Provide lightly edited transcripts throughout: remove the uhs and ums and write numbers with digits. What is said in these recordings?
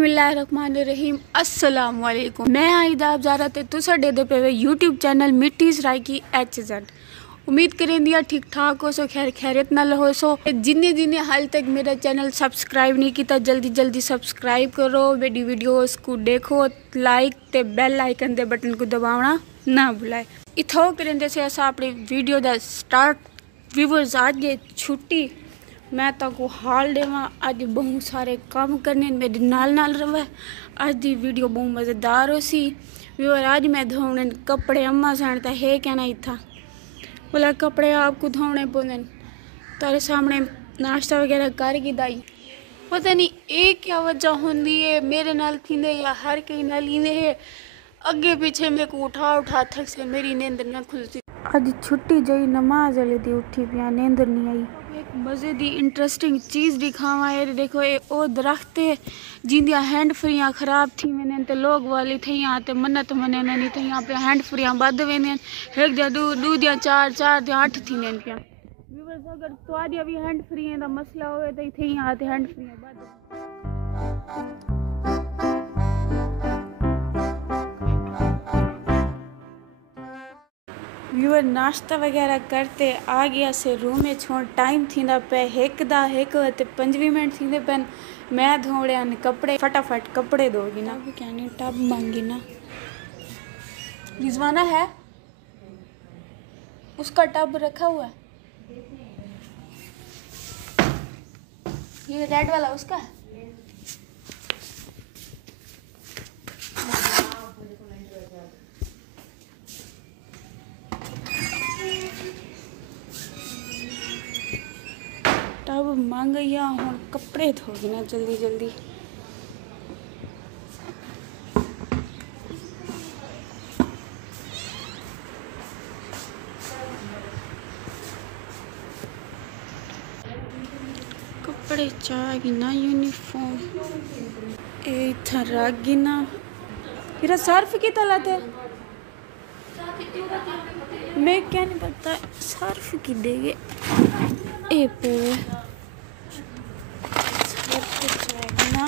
बिस्मिल्लाहिर्रहमानिर्रहीम अस्सलाम वालेकुम। मैं आईदा आप जा रहे थे तुसा दे पे यूट्यूब चैनल मिट्टी सराइकी HZ। उम्मीद करें दिया ठीक ठाक हो सो, खैर खैरियत नाल हो सो। जिन्हें हाल तक मेरा चैनल सब्सक्राइब नहीं किया जल्दी सब्सक्राइब करो। मेरी वीडियोस को देखो, लाइक ते बेल आइकन दे बटन को दबाना ना भुलाए। इथो करें जैसे ऐसा अपनी वीडियो दा स्टार्ट। व्यूवर्स आज ये छुट्टी मैं तो हाल देवा, अज बहुत सारे काम करने मेरे नाल रहे। अज दी वीडियो बहुत मज़ेदार हो सी। व्यूअर आज मैं धोने कपड़े अम्मा सैन है कहना इतना बोला कपड़े आपको धोने पौने तारे सामने नाश्ता वगैरह कर दाई। पता नहीं एक क्या वजह होंगी है मेरे नाल थींदे या हर कहीं नाल ईंदे है। अगे पीछे मेरे को उठा थक से मेरी नींद न खुलती। आज छुट्टी जई नमाज वाले दी उठी पिया नींद नहीं आई। एक मज़े दी इंटरेस्टिंग चीज़ दिखावा है। देखो ये ओ दरख्त है जिंदिया हैंड फ्रियां खराब थी मैंने तो लोग वाली थी आते मन्नत मने नहीं थी यहाँ पे हैंड फ्रियां बद वेंदियां एक दिया दू दिया चार दिया 8 थी पिया। व्यूअर्स अगर तो भी हैंड फ्री दा मसला होवे तो इथे आते हैंड फ्रियां बद। व्यूअर नाश्ता वगैरह करते आ गया से रूम में छोड़ टाइम थींदा पे एक 5 मिनट थींदे पेन। मैं धोड़े कपड़े फटाफट कपड़े धोगी ना क्या नहीं टब मांगी ना रिजवाना है उसका टब रखा हुआ है। ये रेड वाला उसका है। टब मांग गया हूँ कपड़े धोगी ना जल्दी। कपड़े चाहगी ना यूनिफॉर्म इतना रखगी ना फिर सर्फ की तला थे मैं क्या नहीं पता सर्फ की देगे ए पे सर्फ चाहेगी ना।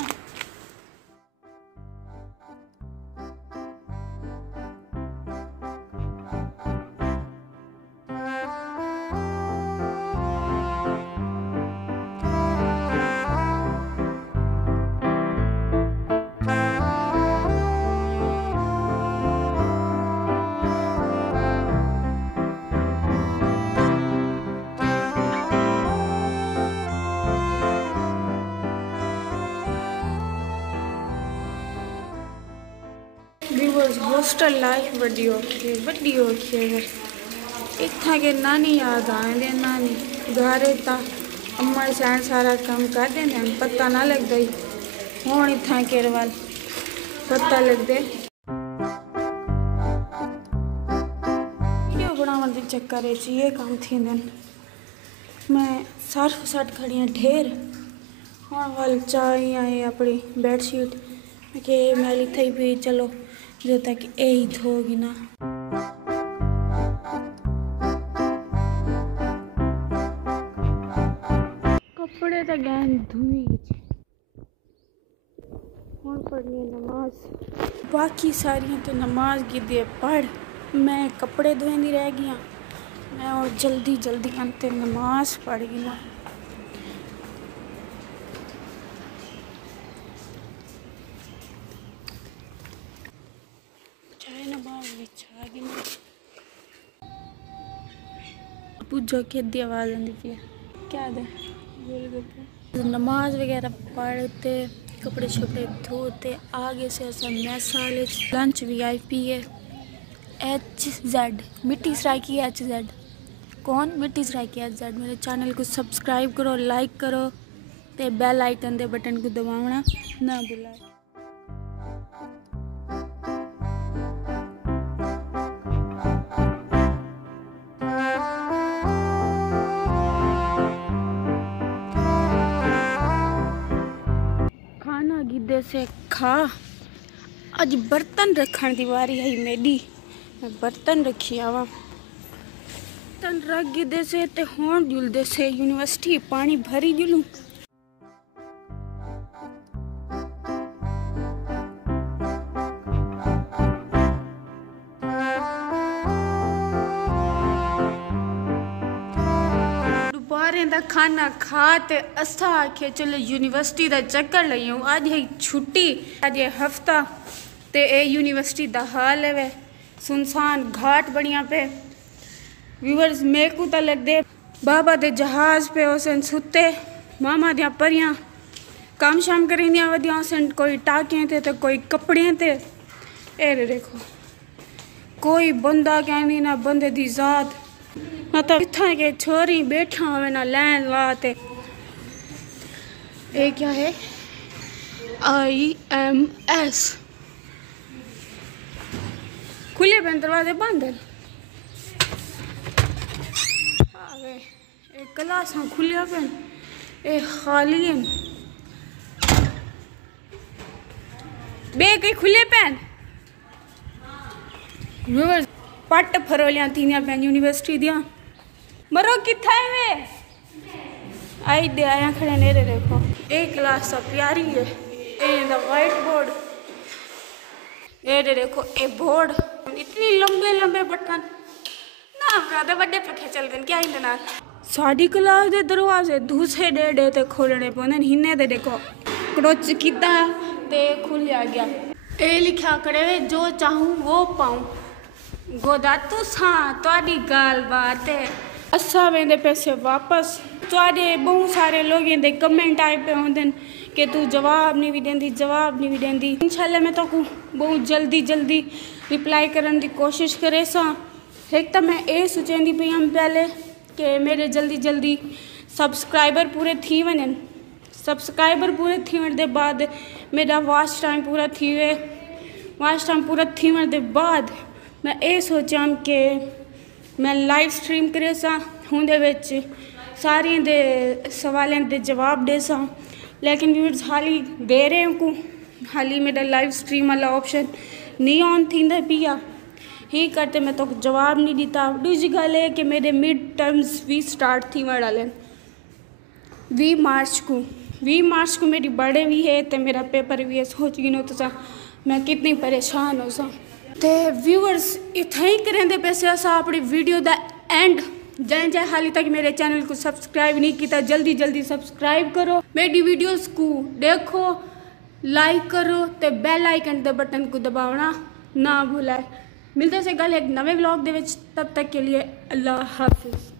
हॉस्टल लाइफ बड़ी औखी है। इतना के नानी याद आए नानी घर ता अम्मा सैन सारा काम कर देंगे पता ना लगता ही हूँ इतना केर वाल पता लगते। वीडियो बनाने के चक्कर ये काम थी मैं सर्फ सट खड़ी हाँ ढेर हूँ वाल चाह आए अपनी बेडशीट के मैली थी भी चलो जो तक यही धोगी ना। कपड़े तो गहन धुई हूँ पढ़नी नमाज बाकी सारियां तो नमाज की दे पढ़ मैं कपड़े धोएंदी रह गई मैं और जल्दी अंत नमाज पढ़ गई ना। पूजो के दी आवाज़ आती पी क्या दे नमाज वगैरह पढ़ते कपड़े शपड़े धोते आगे से ऐसा मैस वाले लंच VIP है HZ मिट्टी सराइकी HZ। कौन मिट्टी सराइकी HZ। मेरे चैनल को सब्सक्राइब करो लाइक करो ते बेल आइकन दे बटन को दबाना ना भुलाए। गिद्दे से खा अज बर्तन रखने की बारी आई मेरी मैं बर्तन रखी आवा बर्तन रख गिद्दे से ते हों जुलदे से यूनिवर्सिटी पानी भरी जुलूं। दा खाना खा ते असा आखे चलो यूनिवर्सिटी दा चक्कर लई आऊं। अज है छुट्टी, अज है हफ्ता ते ए यूनिवर्सिटी दा हाल है वे सुनसान घाट बनिया पे। व्यूअर्स मेरे को तो लगदे बाबा दे जहाज पे उसन सुते, मामा दियां परियां काम शाम करेंदियां वदियां उसन, कोई टाकियां ते कोई कपड़े ते। ए देखो कोई बंदा कहनी ना बंदे दी जात, मतलब इतना के छोरी बैठा हुए ना लैन लाते। ये क्या है? IMS खुले पेन, दरवाजे बंद है। क्लास खुले पेन, ए खाली है बे कई खुले पेन। व्यूअर्स पट फरोलियां तीनियां पेन यूनिवर्सिटी दियां। मरो किथा है वे? आई दे आया खड़े नेरे देखो। एक क्लास सा प्यारी है, ए दा वाइट बोर्ड, ए देखो ए बोर्ड इतनी लंबे लंबे बटन ना ब्रदर बड़े पखे चल गए क्या इंदे नाल। साडी क्लास दे दरवाजे दूसरे डेडे ते खोलने पौंदे, हिन्ने दे देखो क्रोच कीता ते खुलिया गया। ए लिखा करे वे जो चाहूं वो पाऊं। गोदा तुसा तुहाडी गाल बात है, असा वेंदे पैसे वापस। तुहाडे बहुत सारे लोगों दे कमेंट आए पे होंदे कि तू जवाब नहीं भी देंदी, जवाब नहीं भी देंदी। इंशाल्लाह मैं तो बहुत जल्दी जल्दी रिप्लाई करने की कोशिश करे सा। एक तो मैं ये सोचेंदी पई हम पहले कि मेरे जल्दी जल्दी सब्सक्राइबर पूरे थी वनन। सब्सक्राइबर पूरे थी वन दे बाद मेरा वॉच टाइम पूरा थी वे। वॉच टाइम पूरा थी वन दे बाद मैं ये सोचा कि मैं लाइव स्ट्रीम करे सा, उहदे विच सारियां दे सवालें दे जवाब दे सा। लेकिन व्यूअर्स हाली देर को हाली मेरा लाइव स्ट्रीम वाला ऑप्शन नहीं ऑन थींदा पिया, ही करते मैं तो जवाब नहीं दिता। दूसरी गल है कि मेरे मिड टर्म्स भी स्टार्ट थी वन वाले 20 मार्च को मेरी बर्थडे भी है तो मेरा पेपर भी है। सोच गिनो तो मैं कितनी परेशान हो सा। तो व्यूअर्स इतना ही करेंदे पैसे असा अपनी वीडियो दा एंड। जै हाली तक मेरे चैनल को सब्सक्राइब नहीं किया जल्दी जल्दी सब्सक्राइब करो, मेरी वीडियोस को देखो, लाइक करो तो बेल आइकन दे बटन को दबाना ना भूलाए। मिलते से गल एक नवे व्लॉग दे विच, तब तक के लिए अल्लाह हाफिज।